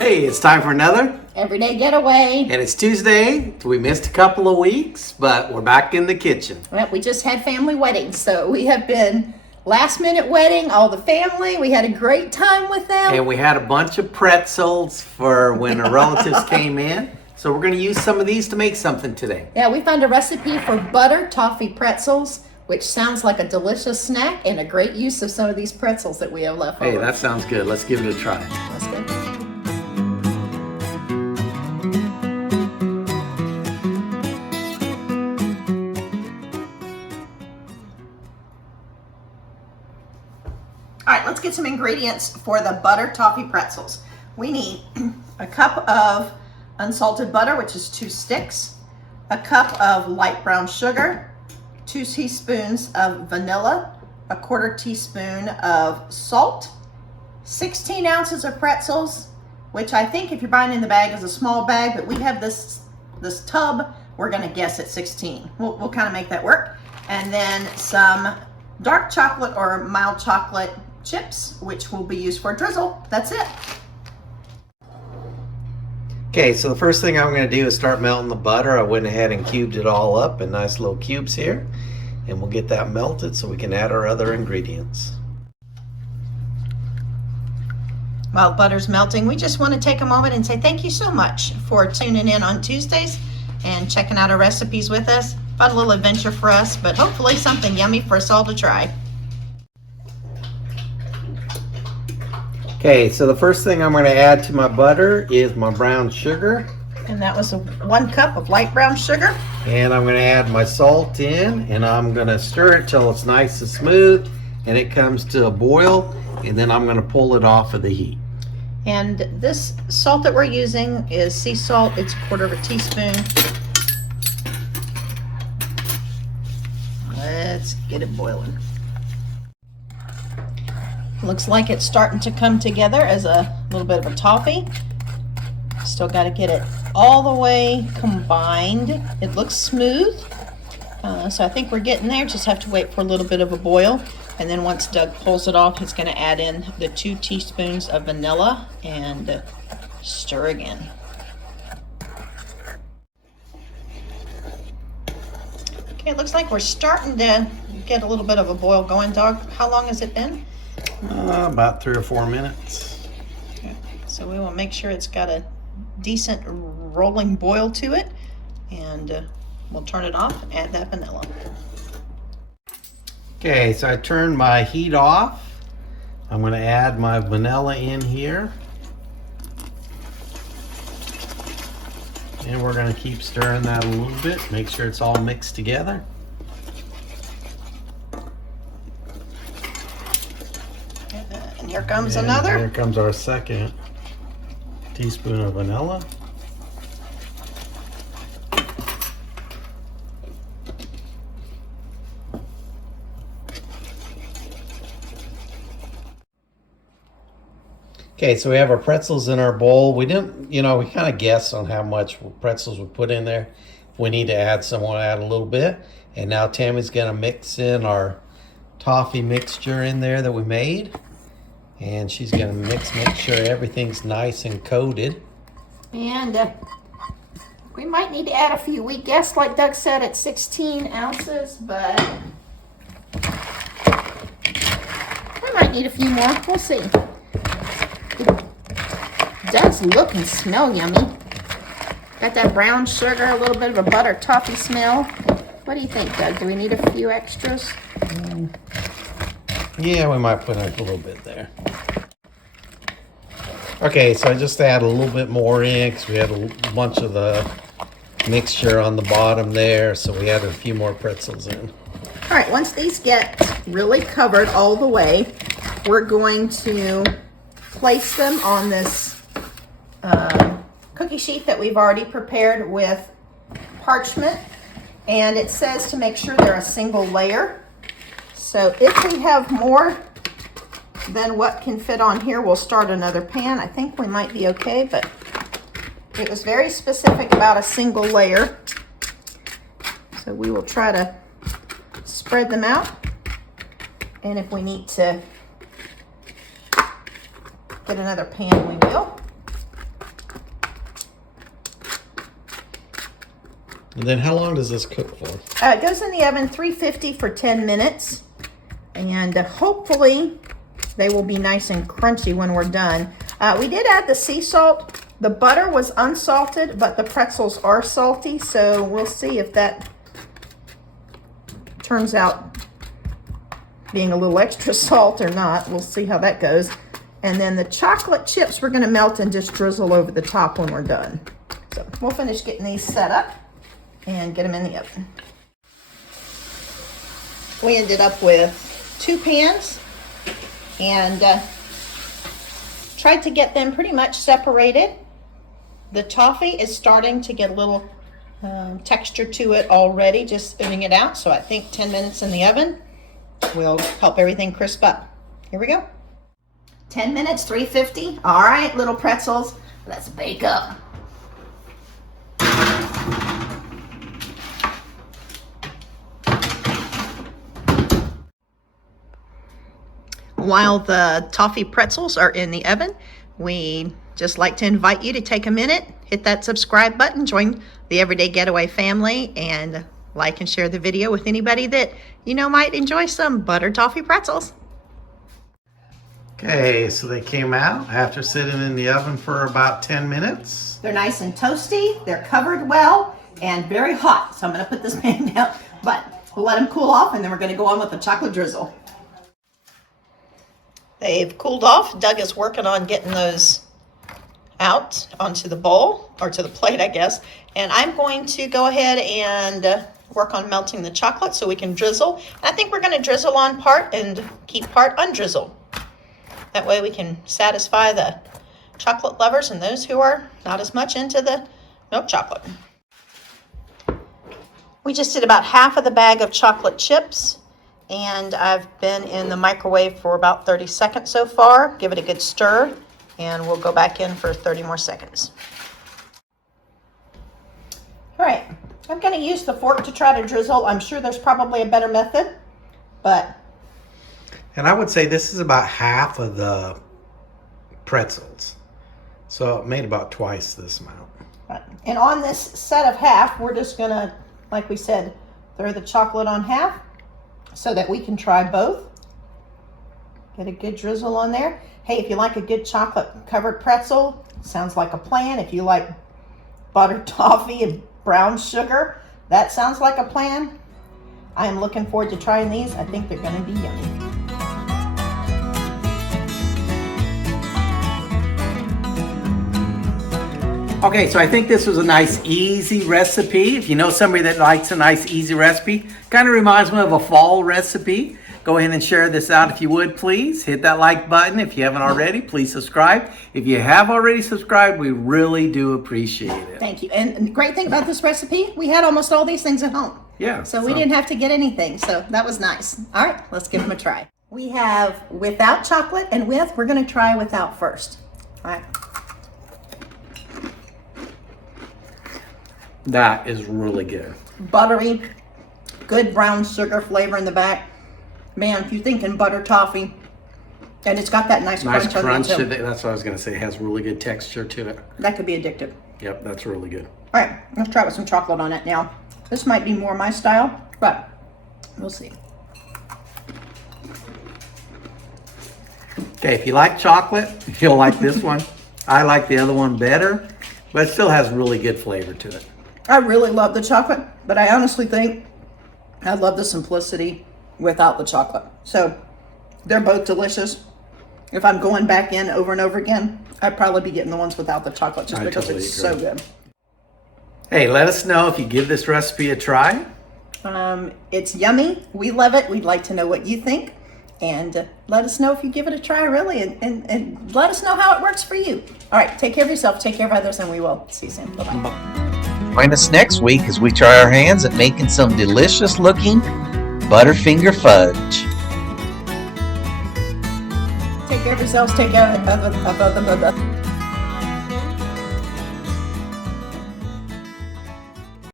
Hey, it's time for another Everyday Getaway. And it's Tuesday. We missed a couple of weeks, but we're back in the kitchen. Well, we just had family weddings, so we have been last minute wedding, all the family. We had a great time with them. And we had a bunch of pretzels for when our relatives came in. So we're going to use some of these to make something today. Yeah, we found a recipe for butter toffee pretzels, which sounds like a delicious snack and a great use of some of these pretzels that we have left over. Hey, that sounds good. Let's give it a try. Let's go. All right, let's get some ingredients for the butter toffee pretzels. We need a cup of unsalted butter, which is 2 sticks, a cup of light brown sugar, 2 teaspoons of vanilla, a 1/4 teaspoon of salt, 16 ounces of pretzels, which I think if you're buying in the bag is a small bag, but we have this tub, we're gonna guess at 16. We'll kind of make that work. And then some dark chocolate or mild chocolate chips, which will be used for drizzle. That's it. Okay, so the first thing I'm going to do is start melting the butter. I went ahead and cubed it all up in nice little cubes here. And we'll get that melted so we can add our other ingredients. While butter's melting, we just want to take a moment and say thank you so much for tuning in on Tuesdays and checking out our recipes with us. Fun little adventure for us, but hopefully something yummy for us all to try. Okay, so the first thing I'm going to add to my butter is my brown sugar. And that was 1 cup of light brown sugar. And I'm going to add my salt in, and I'm going to stir it till it's nice and smooth and it comes to a boil, and then I'm going to pull it off of the heat. And this salt that we're using is sea salt. It's 1/4 teaspoon. Let's get it boiling. Looks like it's starting to come together as a little bit of a toffee. Still got to get it all the way combined. It looks smooth, so I think we're getting there. Just have to wait for a little bit of a boil, and then once Doug pulls it off, he's going to add in the 2 teaspoons of vanilla and stir again. Okay, it looks like we're starting to get a little bit of a boil going. Doug, how long has it been? About 3 or 4 minutes. Okay. So we will make sure it's got a decent rolling boil to it, and we'll turn it off, add that vanilla. Okay, so I turned my heat off. I'm going to add my vanilla in here. And we're going to keep stirring that a little bit, make sure it's all mixed together. And here comes another. Here comes our 2nd teaspoon of vanilla. Okay, so we have our pretzels in our bowl. We didn't, we kind of guessed on how much pretzels we put in there. If we need to add some, we'll add a little bit. And now Tammy's gonna mix in our toffee mixture in there that we made. And she's gonna make sure everything's nice and coated. And we might need to add a few. We guessed, like Doug said, at 16 ounces, but we might need a few more. We'll see. It does look and smell yummy. Got that brown sugar, a little bit of a butter toffee smell. What do you think, Doug? Do we need a few extras? Yeah, we might put a little bit there. Okay, so I just add a little bit more in because we had a bunch of the mixture on the bottom there, so we added a few more pretzels in. All right, once these get really covered all the way, we're going to place them on this cookie sheet that we've already prepared with parchment, and it says to make sure they're a single layer. So if we have more than what can fit on here, we'll start another pan. I think we might be okay, but it was very specific about a single layer. So we will try to spread them out, and if we need to get another pan, we will. And then how long does this cook for? It goes in the oven 350 for 10 minutes. And hopefully they will be nice and crunchy when we're done. We did add the sea salt. The butter was unsalted, but the pretzels are salty. So we'll see if that turns out being a little extra salt or not. We'll see how that goes. And then the chocolate chips we're going to melt and just drizzle over the top when we're done. So we'll finish getting these set up and get them in the oven. We ended up with 2 pans and tried to get them pretty much separated. The toffee is starting to get a little texture to it already, just spinning it out. So I think 10 minutes in the oven will help everything crisp up. Here we go. 10 minutes, 350. All right, little pretzels, let's bake up. While the toffee pretzels are in the oven, we just like to invite you to take a minute, hit that subscribe button, join the Everyday Getaway family, and like and share the video with anybody that you know might enjoy some buttered toffee pretzels. Okay, so they came out after sitting in the oven for about 10 minutes. They're nice and toasty, they're covered well, and very hot. So I'm gonna put this pan down, but we'll let them cool off and then we're gonna go on with the chocolate drizzle. They've cooled off. Doug is working on getting those out onto the bowl, or to the plate, I guess. And I'm going to go ahead and work on melting the chocolate so we can drizzle. I think we're going to drizzle on part and keep part undrizzled. That way we can satisfy the chocolate lovers and those who are not as much into the milk chocolate. We just did about half of the bag of chocolate chips. And I've been in the microwave for about 30 seconds so far. Give it a good stir, and we'll go back in for 30 more seconds. All right, I'm gonna use the fork to try to drizzle. I'm sure there's probably a better method, but. And I would say this is about half of the pretzels. So it made about twice this amount. Right. And on this set of half, we're just gonna, like we said, throw the chocolate on half, so that we can try both. Get a good drizzle on there. Hey, if you like a good chocolate covered pretzel, sounds like a plan. If you like buttered toffee and brown sugar, that sounds like a plan. I am looking forward to trying these. I think they're gonna be yummy. Okay, so I think this was a nice, easy recipe. If you know somebody that likes a nice, easy recipe, kind of reminds me of a fall recipe. Go ahead and share this out if you would, please. Hit that like button. If you haven't already, please subscribe. If you have already subscribed, we really do appreciate it. Thank you. And the great thing about this recipe, we had almost all these things at home. Yeah. So we didn't have to get anything. So that was nice. All right, let's give them a try. We have without chocolate and with. We're going to try without first. All right. That is really good. Buttery, good brown sugar flavor in the back. Man, if you're thinking butter toffee, and it's got that nice crunch on it too. That's what I was going to say. It has really good texture to it. That could be addictive. Yep, that's really good. All right, let's try with some chocolate on it now. This might be more my style, but we'll see. Okay, if you like chocolate, you'll like this one. I like the other one better, but it still has really good flavor to it. I really love the chocolate, but I honestly think I love the simplicity without the chocolate. So they're both delicious. If I'm going back in over and over again, I'd probably be getting the ones without the chocolate just because totally it's agree. so good. Hey, let us know if you give this recipe a try. It's yummy. We love it. We'd like to know what you think. And let us know if you give it a try, really, and let us know how it works for you. All right, take care of yourself, take care of others, and we will see you soon. Bye-bye. Join us next week as we try our hands at making some delicious looking Butterfinger fudge. Take care of yourselves, take care of